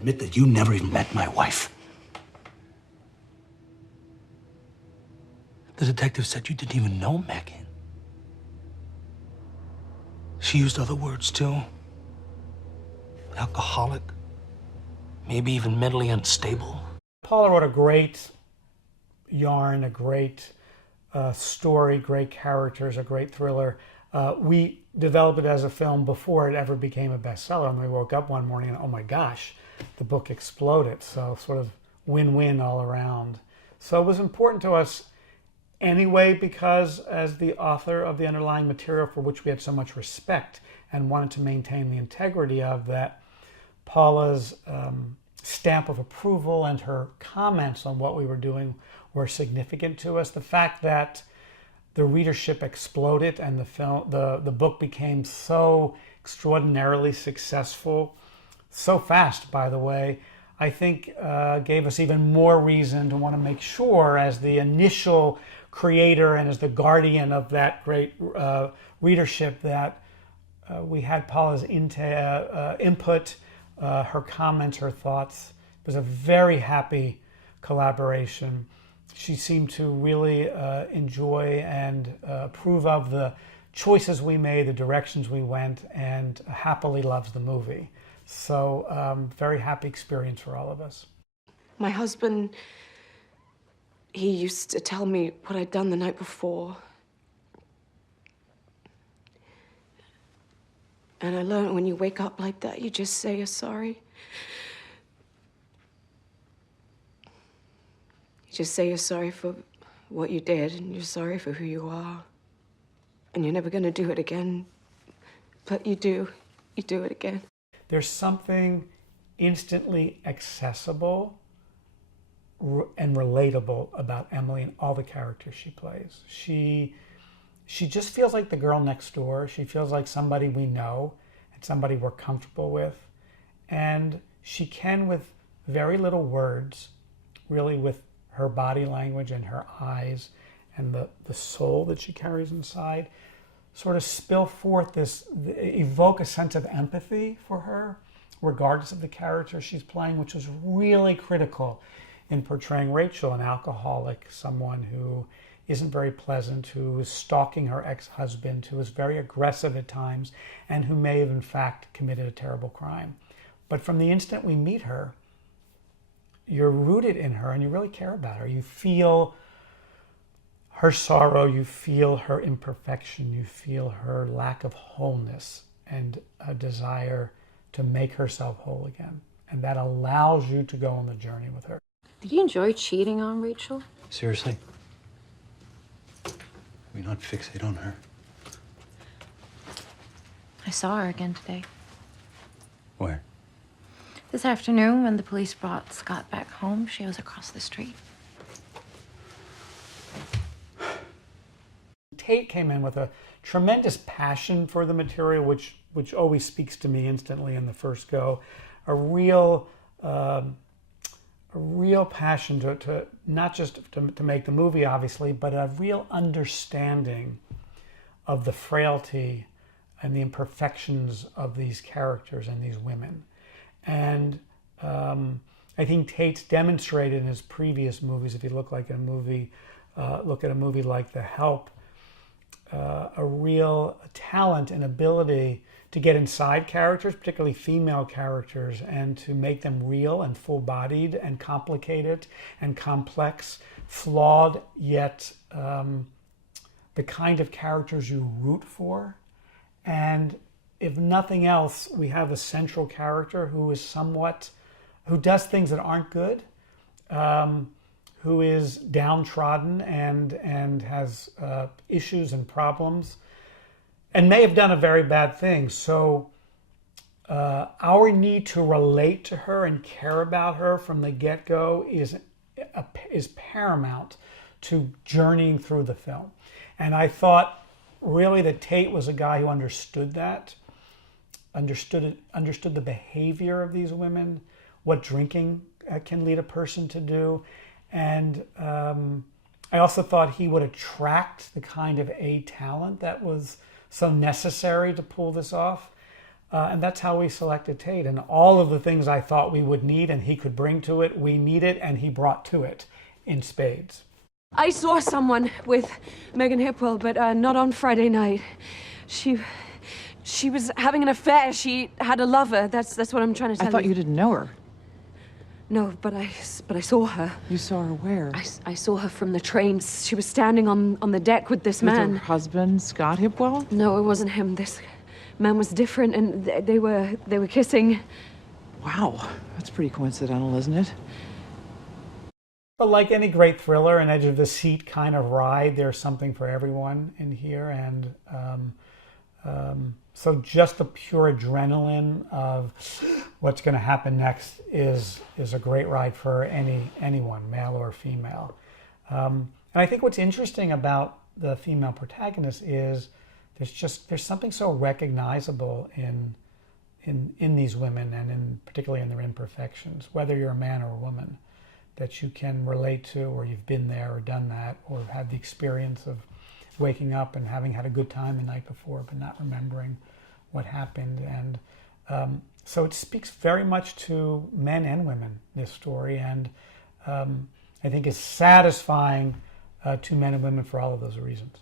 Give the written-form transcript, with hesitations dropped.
admit that you never even met my wife. The detective said you didn't even know Megan. She used other words, too. Alcoholic. Maybe even mentally unstable. Paula wrote a great yarn, a great story, great characters, a great thriller. We developed it as a film before it ever became a bestseller. And we woke up one morning and, oh my gosh, the book exploded. So sort of win-win all around. So it was important to us anyway, because as the author of the underlying material for which we had so much respect and wanted to maintain the integrity of that, Paula's stamp of approval and her comments on what we were doing were significant to us. The fact that the readership exploded and the book became so extraordinarily successful, so fast, by the way, I think gave us even more reason to want to make sure, as the initial creator and as the guardian of that great readership, that we had Paula's input, her comments, her thoughts. It was a very happy collaboration. She seemed to really enjoy and approve of the choices we made, the directions we went, and happily loves the movie. So very happy experience for all of us. My husband, he used to tell me what I'd done the night before. And I learned when you wake up like that, you just say you're sorry. You just say you're sorry for what you did, and you're sorry for who you are. And you're never gonna do it again. But you do it again. There's something instantly accessible and relatable about Emily and all the characters she plays. She just feels like the girl next door. She feels like somebody we know and somebody we're comfortable with. And she can, with very little words, really with her body language and her eyes and the soul that she carries inside, sort of spill forth evoke a sense of empathy for her, regardless of the character she's playing, which was really critical in portraying Rachel, an alcoholic, someone who isn't very pleasant, who is stalking her ex-husband, who is very aggressive at times, and who may have in fact committed a terrible crime. But from the instant we meet her, you're rooted in her and you really care about her. You feel her sorrow, you feel her imperfection, you feel her lack of wholeness and a desire to make herself whole again. And that allows you to go on the journey with her. Did you enjoy cheating on Rachel? Seriously? We not fixate on her? I saw her again today. Where? This afternoon, when the police brought Scott back home, she was across the street. Tate came in with a tremendous passion for the material, which always speaks to me instantly in the first go. A real passion to not just to make the movie, obviously, but a real understanding of the frailty and the imperfections of these characters and these women. And I think Tate's demonstrated in his previous movies, if you look at a movie like The Help, a real talent and ability to get inside characters, particularly female characters, and to make them real and full-bodied and complicated and complex, flawed, yet the kind of characters you root for. And if nothing else, we have a central character who does things that aren't good, who is downtrodden and has issues and problems, and may have done a very bad thing. So our need to relate to her and care about her from the get-go is paramount to journeying through the film. And I thought really that Tate was a guy who understood that, understood the behavior of these women, what drinking can lead a person to do. And I also thought he would attract the kind of talent that was so necessary to pull this off. And that's how we selected Tate. And all of the things I thought we would need and he could bring to it, we needed and he brought to it in spades. I saw someone with Megan Hipwell, but not on Friday night. She was having an affair. She had a lover. That's what I'm trying to tell you. I thought you didn't know her. No, but I saw her. You saw her where? I saw her from the train. She was standing on the deck with this man. With her husband, Scott Hipwell? No, it wasn't him. This man was different, and they were kissing. Wow, that's pretty coincidental, isn't it? But like any great thriller, an edge of the seat kind of ride, there's something for everyone in here. And so just the pure adrenaline of what's going to happen next is a great ride for anyone, male or female. And I think what's interesting about the female protagonist is there's something so recognizable in these women, and particularly in their imperfections, whether you're a man or a woman, that you can relate to, or you've been there or done that, or had the experience of waking up and having had a good time the night before but not remembering what happened. And so it speaks very much to men and women, this story, and I think is satisfying to men and women for all of those reasons.